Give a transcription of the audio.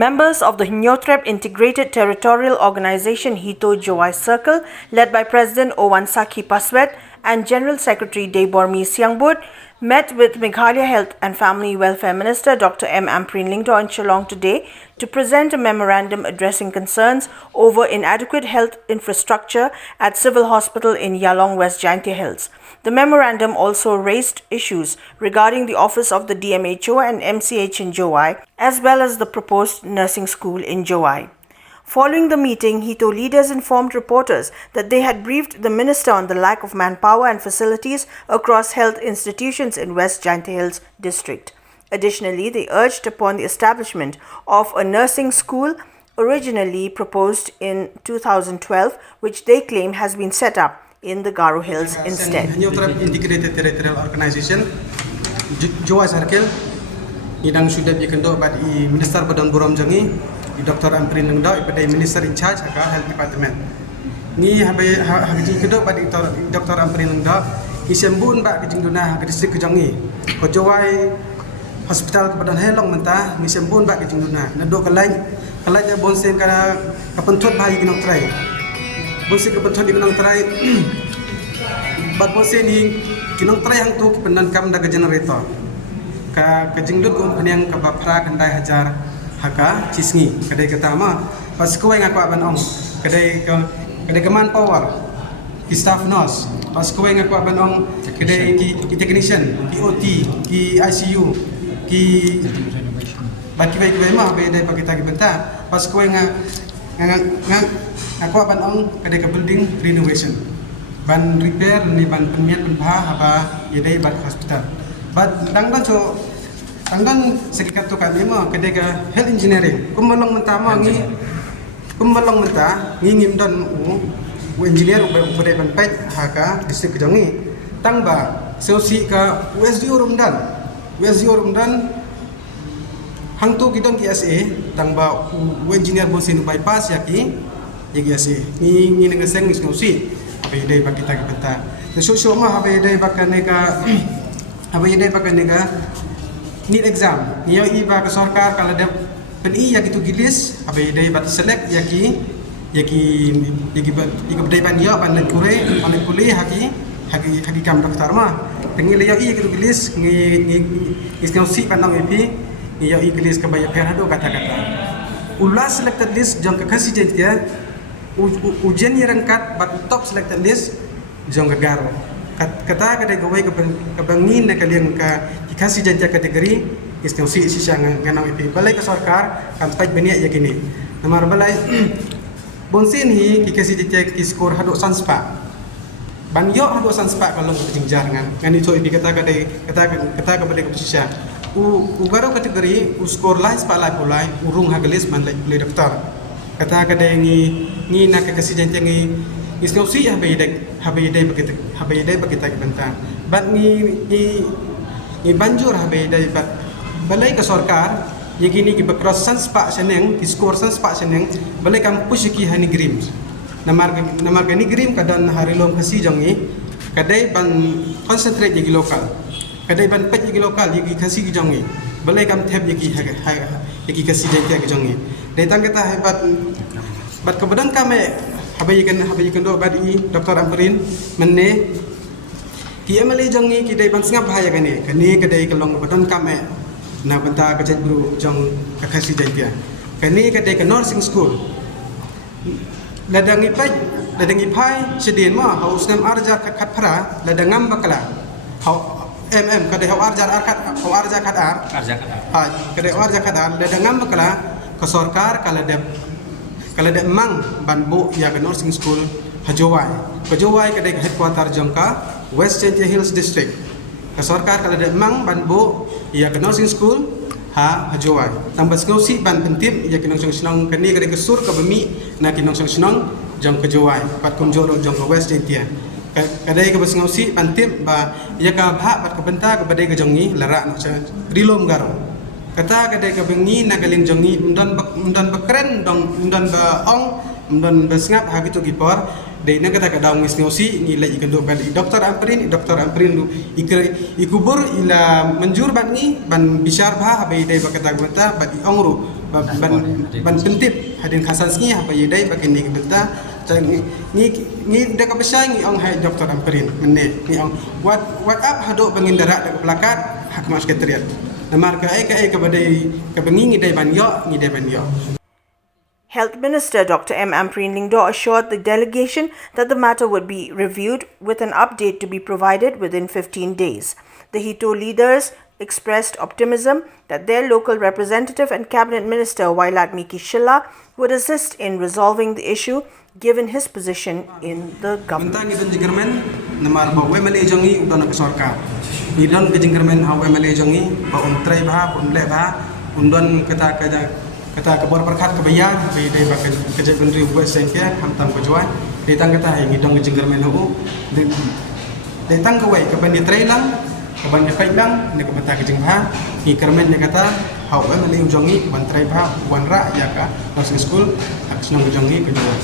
Members of the Hnyotrep Integrated Territorial Organization Hito Jowai Circle, led by President Owan Saki Paswet and General Secretary Debormi Siangbut, met with Meghalaya Health and Family Welfare Minister Dr. M. Amprin Lingdo in Shillong today to present a memorandum addressing concerns over inadequate health infrastructure at Civil Hospital in Yalong, West Jaintia Hills. The memorandum also raised issues regarding the office of the DMHO and MCH in Jowai, as well as the proposed nursing school in Jowai. Following the meeting, Hito leaders informed reporters that they had briefed the minister on the lack of manpower and facilities across health institutions in West Jaintia Hills district. Additionally, they urged upon the establishment of a nursing school originally proposed in 2012, which they claim has been set up in the Garo Hills instead. Hnyotrep Integrated Territorial Organization, Jowai Circle, idang sudah dikendok badi Minister Badan Buram Jangi, Dr. Amprin Lingdo, pada Minister in charge aka Health Department. Ni haji kedok badi Dr. Amprin Lingdo, isembun ba kejing duna distrik Kejangi. Ko Jowai Hospital Kebadan Helong mentah isembun ba kejing duna. Nado kalai ya bonsen kana kapentot bahai ginong trai. Bonsen kapentot di ginong trai. Bad bonsen ni ginong trai hang tu kependan kam daga generator. Ka kejing dut peniang ka bapra kandai hajar haka cisngi kedai ketama pas kuai ngaku aban ong kedai ke manpower ki staff nurse pas kuai ngaku aban ong kedai ki technician ki OT ki ICU ki baki baik mah be dai bagi tagi benta pas kuai ngaku aban ong kedai ke building renovation ban repair ni ban pemiat penbah apa yedai ban hospital bat dangdan so anggan sekitar tu kami mah kedega health engineering kumbalong mentah mah ngi kumbalong mentah ngingim dan engineer ubade ban paj haka distrik Kejangi tangba sosi ka USDO Rumdan hang tu kidon ki SA tangba engineer bosin bypass yaki SA ngi nengeseng ngi sosi abai dai bagi kita benta so mah abai dai bakanega need exam niyo iba ke sarkar kalau ada peni ya gitu gilis abai dai bat select yaki badai ban ya ban kure haki kam doktor mah tengi le i gitu gilis ngi si panang epi niyo i gilis ke bayar perado kata-kata ulas selected list jong ke kasih jentia ujian yang bat top selected list jong ke Garo kata kadai gawai ke bangin na kaliang ka dikasih janji kategori istiu si siyang ganang ipi balai ke sarkar kampai beniak yakini namar balai bonsin hi dikasih ditek ki skor hadok sanspa ban yo hadok sanspa kalau kejing jarangan ngani so ipi kata balai ke sisya u garo kategori u skor lai spa lai pulai urung hagelis man lai doktor kata kadai ngi nak kasih janji ngi istiu si habai dai bagi tak bentang bat ni banjur habai dai bat balai ke sarkar yagini ki bakros sanspa seneng ki skor sanspa seneng balai kampus ki hani grim namar ni grim kadan harilom kasi jongi kadai ban concentrate yagi lokal kadai ban pet yagi lokal yagi kasi ki jongi balai kam thep yagi kasi jente ki jongi dai tang kata hebat bat kebadan kame habai kan do badi Dr. Amprin menne ki emali jongi ki dai ban singap bahaya kani kadai kelong badan kame na benta ka bro jong kakasi jaitia kani kadai ke nursing school ladang ipai sedien ma haus ngam arjar kat phara ladang ngam bakala hau kadai hau arjar kadar ha kadai arjar kadar ladang ngam bakala ke sarkar kala de mang banbo ya ke nursing school Jowai kadai headquarter jongka West Jaintia Hills district ke sarkar kala de mang banbo ya ke nursing school Jowai tambah ngosi ban pentip ya ke nursing senong kani kadai ke sur ke bemi na ke nursing senong jong ke Jowai pat kumjoro jong ke West Jaintia kadai ke ngosi pantip ba ya ka bha pat ke benta ke badai ke jongi larak nak rilom Garo kata kadai ke bengi na galing jongi undan bekeren dong undan ba ong undan besngap ha gitu gipor dai na kata kadang ngisnosi ni lai ikendo kan Dr. Amprin lu ikubur ila menjur ban ni ban bisar bah habai dai bakata gata bagi ongru ban pentip hadin khasan sngi apa yedai bakin ni benta ni dak besar ni ong hai doktor amperin menne ni ong what up hado bangin darat dak plakat hak mas sekretariat namar ka ai ka badai ka bangi dai ban yo. Health Minister Dr. M. Ampreen Lingdo assured the delegation that the matter would be reviewed with an update to be provided within 15 days. The Hito leaders expressed optimism that their local representative and cabinet minister Wailat Miki Shilla would assist in resolving the issue given his position in the government. Mentang idon jingkermen namar ba we male jongi udon ke sarkar. Idon ke jingkermen ha we male jongi ba untrai ba unle ba undon kata ke bor perkat ke bayar be dai ba ke je pendri buat sengke hamtam ke juan ditang kata hai idon ke jingkermen hu ditang ke we ke bandi trai lang ke bandi pai lang ne ke bata ke jingha ni kermen ne kata ha we male jongi ban trai ba wan ra ya ka langsung school ak senang jongi ke juan